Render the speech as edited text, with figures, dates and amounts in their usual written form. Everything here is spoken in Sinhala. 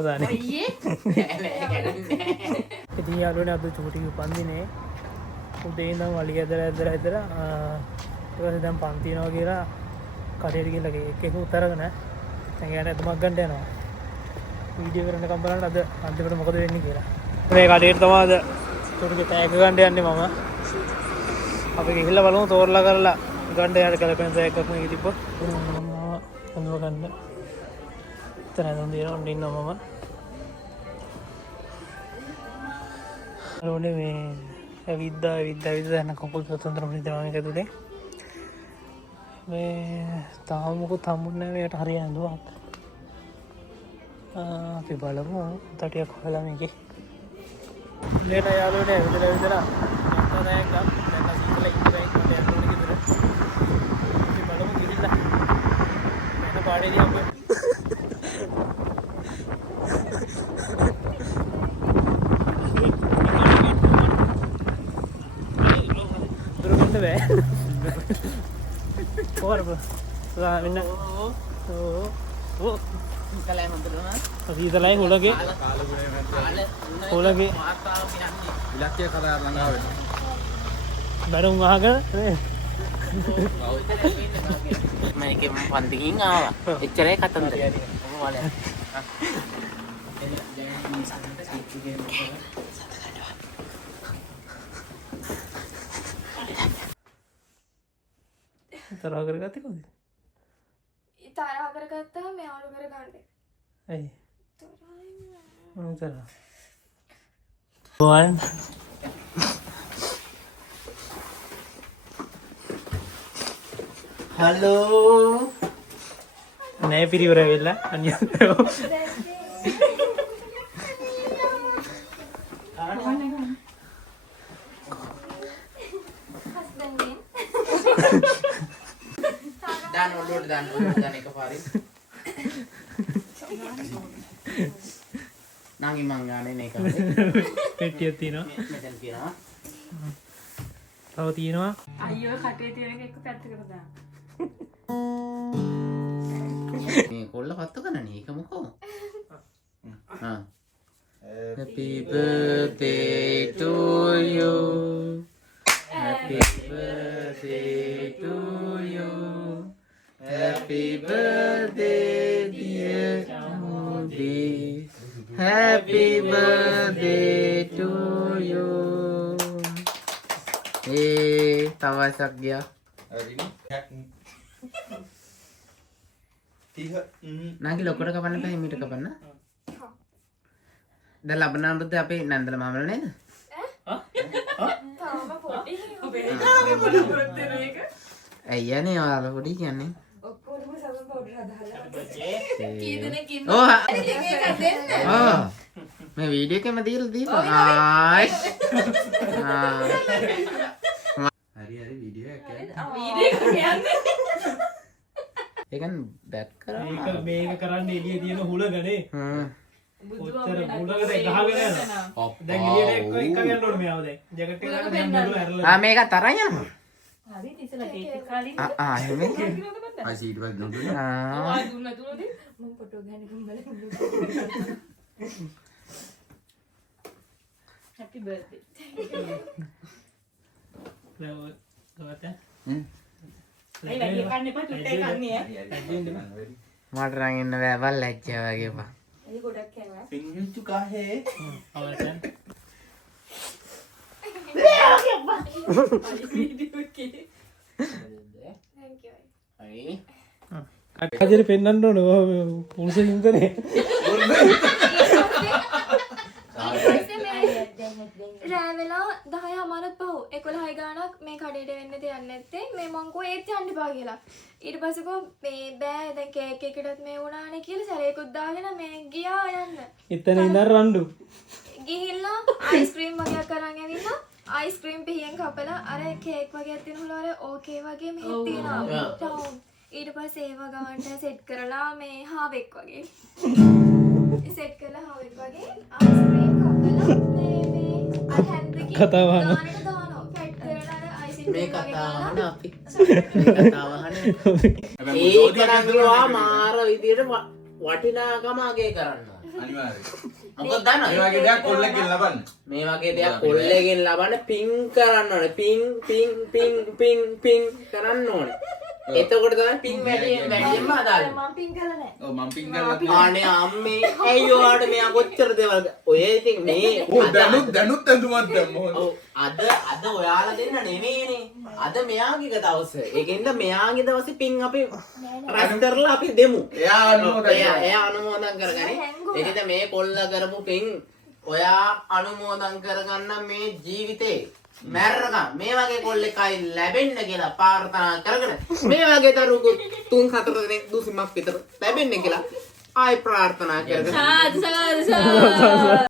අවසානයේ. ඉතින් යාළුවනේ අද චූටි උපන්දිනේ. උදේ ඉඳන් වලි ඇදලා ඊට පස්සේ දැන් පන්ති යනවා කියලා කඩේට ගිහලා කේක් එක උතරගෙන දැන් යාට අතමක් ගන්න යනවා. වීඩියෝ කරනකම් බලන්න අද අන්තිමට මොකද වෙන්නේ කියලා. මේ කඩේට තමයි අද චූටිගේ තෑග්ග ගන්න යන්නේ මම. අපි ගිහිල්ලා බලමු තෝරලා කරලා ගන්න යාට කලපෙන් තෑග්ගක් මේක තිබ්බා. අනුව ගන්න. එතන දුන් දින ඔන්න ඉන්නවා මම. අරෝනේ මේ විද්දා යන කකුල් සතන්තර ප්‍රතිමාව මේක තුනේ. මේ තාම මොකද හම්බුන්නේ නැහැ මේකට හරියට හඳුවක්. අපි බලමු තටියක් හොයලා මේකේ. ලේට යාළුවනේ විදලා නැත්නම් දැන් සීතල ඉඳලා ඉන්න යන්න ඕනේ කිව්වද? අපි බලමු ගිහිල්ලා. මම පාඩේදී හම්බුනේ. දුරකට බෑ. කොහොමද? මෙන්න. ඕ. කලයි මන්දරනා. සීතලයි හොලගේ. හොලගේ. ඉලක්කය කරා ළඟා වෙනවා. බැරුම් අහගෙන නේ. මම එකේ පන්තිකින් ආවා. එච්චරයි කතන්දර. තරහ කරගත්තේ කොහොමද? තරහ කරගත්තාම මෙයාලු කරගන්න. ඇයි? මොන තරහ? One. හලෝ. නෑ පිරිවර වෙලා අනියෝ. දාන එකපාරින්. නංගි මං ගානේ නේ කාලේ. පෙට්ටියක් තියෙනවා. මෙතන තියෙනවා. තව තියෙනවා. අයියෝ කටේ තියෙන එක පැත්තකට දාන්න. මේ කොල්ල පත්තු කරන්නේ ඒක මොකෝ? Happy birthday to you. Happy birthday to you. Happy birthday dear Modi. Happy birthday to you. Tawasak dia. Nanti lo kuda kapan nih? Mita kapan na? Dah labanan berarti apa? Nandala mamel nih? තාම පොඩි. Iya nih awal pudi kan nih. ඔක්කොම සම පවුඩර් හදාලා. Kii දෙනෙක් ඉන්න. Oh. එකක් දෙන්න. Oh. මේ වීඩියෝ එකම දීලා ආයි. හරි වීඩියෝ එක. වීඩියෝ එක කියන්නේ. ඒකන් බෑක් කරා. මේක කරන්නේ එළියේ තියෙන හුලගනේ. ඔච්චර හුලකට ගහගෙන යනවා. දැන් එළියට එක්ක යන්න ඕනේ මෙයාව දැන්. ජැකට් එක ගන්න නඩුව ඇරලා. මේක තරන් යනවා. හරි ඉතින් කේක් එක කාලින්. එහෙම. ආශීර්වාද දුන්නා. ඔය දුන්නා දුන්නද? මම ෆොටෝ ගන්න ගම බලන්න. Happy birthday. මට රන් ඉන්න බෑ බල් ලැජ්ජා වගේ බා. ඒක ගොඩක් කෑවා. පින්ජු කාහේ. Thank you. හරි. කාජරේ පෙන්නන්න ඕනේ පුරුෂ හින්දනේ. රෑ වෙලා 10:00 පහු 11:00 ගානක් මේ කඩේට වෙන්න දෙයක් නැත්තේ මේ මං කෝ ඒත් යන්න එපා කියලා. ඊට පස්සේ කෝ මේ බෑ දැන් කේක් එකකටත් මේ වුණානේ කියලා සැරේකුත් දාගෙන මේ ගියා යන්න. එතන ඉඳන් රණ්ඩු. ගිහිල්ලා අයිස්ක්‍රීම් වගේක් අරන් ඇවිල්ලා අයිස්ක්‍රීම් පිහියෙන් කපලා අර කේක් වගේක් තියෙනවලු අර ඕකේ වගේ මෙහෙත් තියෙනවා. ඊට පස්සේ ඒව ගානට සෙට් කරලා මේ හාවෙක් වගේ. සෙට් කරලා හාවෙක් වගේ අයිස්ක්‍රීම් කපලා මේ අර හැන්දකින් කතාව අහනවා. ගානට දානවා. ෆැට් කරලා අර අයිසින් මේ වගේ කතාව දාලා අහන අපි. මේ කතාව අහන. ඒ කරන්නේ මාර විදියට වටිනාකම අගේ කරනවා. අනිවාර්යයෙන්. මොකද දන්නවද? මේ වගේ දෙයක් කොල්ලෙක්ගෙන් ලබන්න. මේ වගේ දෙයක් කොල්ලෙකින් ලබන්න පින් කරන්න ඕනේ. පින් කරන්න ඕනේ. එතකොට තමයි පින් වැඩියෙන්ම අදාළ. මම පින් කරලා නැහැ. ඔව් මම පින් කරලා තියෙනවා. අනේ අම්මේ ඇයි ඔයාට මෙයා කොච්චර දේවල් ඔය ඉතින් මේ ඕ දැනුත් ඇඳුමක් දැම්මෝ. ඔව් අද ඔයාලා දෙන්න නෙමෙයිනේ. අද මෙයාගේ දවස. ඒකෙන්ද මෙයාගේ දවසේ පින් අපි රැස් කරලා අපි දෙමු. එයා අනුමෝදන් එයා අනුමෝදන් කරගනි. ඒකෙන්ද මේ කොල්ල කරපු පින් ඔයා අනුමෝදන් කරගන්න මේ ජීවිතේ මැරරකම් මේ වගේ කොල්ලෙකයි ලැබෙන්න කියලා ප්‍රාර්ථනා කරගෙන මේ වගේ දරුවෝ 3-4 දෙනෙක් දුසිමක් විතර ලැබෙන්න කියලා ආයි ප්‍රාර්ථනා කරගෙන සාදු සාදු සාදු